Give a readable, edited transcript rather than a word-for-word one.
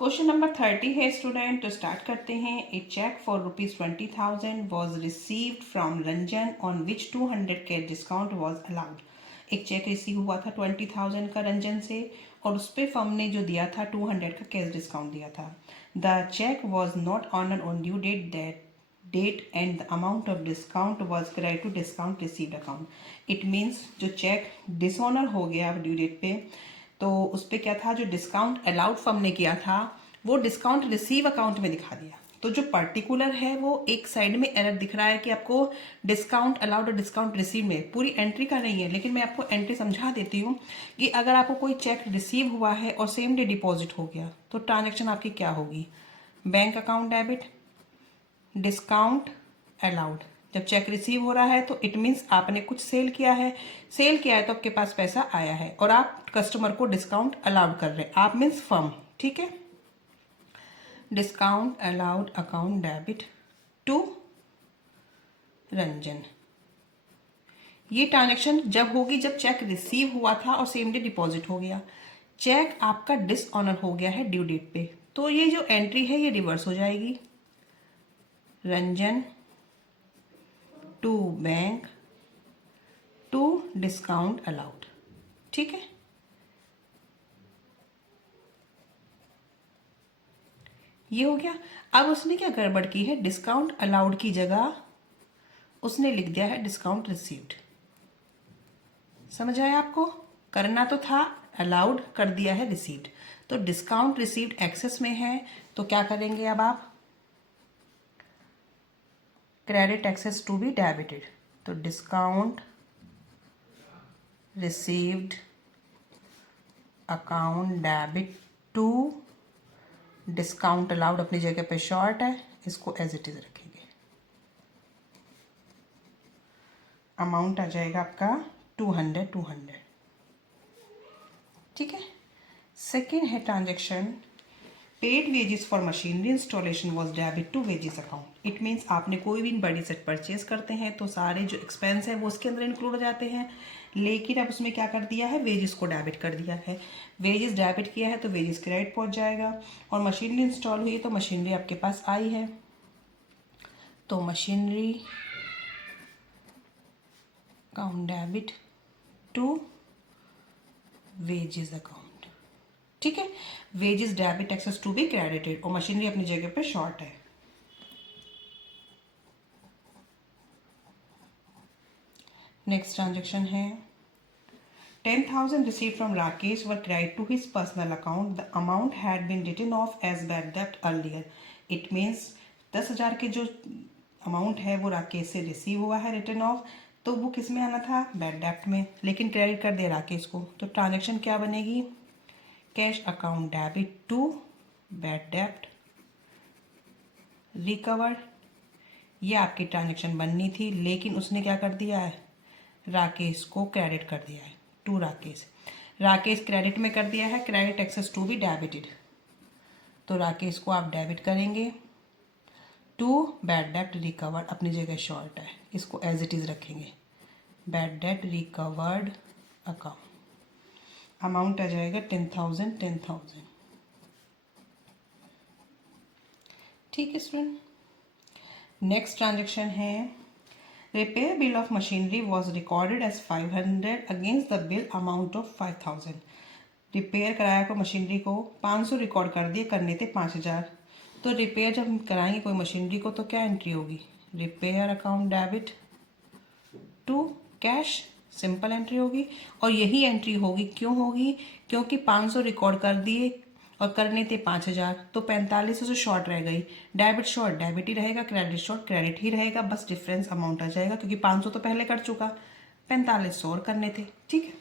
Question number 30 है student. तो start करते हैं। A cheque for ₹20,000 was received from Ranjan on which 200 cash discount was allowed. एक cheque receive हुआ था 20,000 का रंजन से और उस पर फर्म ने जो दिया था 200 का कैश डिस्काउंट दिया था। The cheque was not honour on due date that date and the amount of discount was credit to discount received account. It means जो चेक डिसऑनर हो गया ड्यू डेट पे, तो उस पर क्या था, जो डिस्काउंट अलाउड फर्म ने किया था वो डिस्काउंट रिसीव अकाउंट में दिखा दिया। तो जो पर्टिकुलर है वो एक साइड में एरर दिख रहा है कि आपको डिस्काउंट अलाउड और डिस्काउंट रिसीव में पूरी एंट्री का नहीं है, लेकिन मैं आपको एंट्री समझा देती हूँ कि अगर आपको कोई चेक रिसीव हुआ है और सेम डे डिपॉजिट हो गया तो ट्रांजेक्शन आपकी क्या होगी। Bank account debit, discount allowed. जब चेक रिसीव हो रहा है तो इट मीन्स आपने कुछ सेल किया है, तो आपके पास पैसा आया है और आप कस्टमर को डिस्काउंट अलाउड कर रहे हैं। आप मीन्स फर्म, ठीक है। Discount allowed account debit to Ranjan. ये ट्रांजेक्शन जब होगी जब चेक रिसीव हुआ था और सेम डे डिपॉजिट हो गया। चेक आपका डिसऑनर हो गया है ड्यू डेट पे, तो ये जो एंट्री है ये रिवर्स हो जाएगी। Ranjan to bank to discount allowed, ठीक है। ये हो गया। अब उसने क्या गड़बड़ की है, डिस्काउंट अलाउड की जगह उसने लिख दिया है डिस्काउंट रिसीव्ड। समझ आया आपको? करना तो था अलाउड, कर दिया है रिसीव्ड। तो डिस्काउंट रिसीव्ड एक्सेस में है तो क्या करेंगे अब आप, credit excess to be debited. तो discount received account debit to discount allowed अपनी जगह पे शॉर्ट है, इसको एज इट इज रखेंगे। अमाउंट आ जाएगा आपका 200, ठीक है। सेकेंड है transaction, paid wages for machinery installation was debit to wages account. It means आपने कोई भी बड़ी सेट परचेज करते हैं तो सारे जो एक्सपेंस है वो उसके अंदर इंक्लूड हो जाते हैं, लेकिन अब उसमें क्या कर दिया है, वेजेस को डेबिट कर दिया है। वेजेस डेबिट किया है तो वेजेस क्रेडिट पहुंच जाएगा। और मशीनरी इंस्टॉल हुई है तो मशीनरी आपके पास आई है, तो machinery account debit to wages account, ठीक है। Wages debit excess to be credited और मशीनरी अपनी जगह पे शॉर्ट है। नेक्स्ट ट्रांजेक्शन है 10,000 received from Rakesh were credited to his personal account. The amount had been written off as bad debt earlier. It means 10,000 के जो amount है वो राकेश से रिसीव हुआ है रिटर्न ऑफ, तो वो किस में आना था, बैड डेप्ट में, लेकिन क्रेडिट कर दिया राकेश को। तो ट्रांजेक्शन क्या बनेगी, cash account debit to bad डेप्ट रिकवर्ड। ये आपकी ट्रांजेक्शन बननी थी, लेकिन उसने क्या कर दिया है, राकेश को क्रेडिट कर दिया है टू राकेश। राकेश क्रेडिट में कर दिया है, credit excess to be debited, तो राकेश को आप डेबिट करेंगे टू बैड डेट रिकवर्ड, अपनी जगह शॉर्ट है, इसको एज इट इज रखेंगे। Bad debt recovered account, amount आ जाएगा 10,000। ठीक है स्टूडेंट। नेक्स्ट ट्रांजेक्शन है repair bill of machinery was recorded as 500 against the bill amount of 5,000। Repair कराया को मशीनरी को 500 रिकॉर्ड कर दिए, करने थे 5,000। तो रिपेयर जब हम कराएंगे कोई मशीनरी को तो क्या एंट्री होगी, repair account debit to cash, simple entry होगी। और यही एंट्री होगी, क्यों होगी, क्योंकि 500 रिकॉर्ड कर दिए और करने थे 5,000, तो 45 से शॉर्ट रह गई। डेबिट शॉर्ट डेबिट ही रहेगा, क्रेडिट शॉर्ट क्रेडिट ही रहेगा, बस डिफरेंस अमाउंट आ जाएगा, क्योंकि 500 तो पहले कर चुका, 45 और करने थे, ठीक है।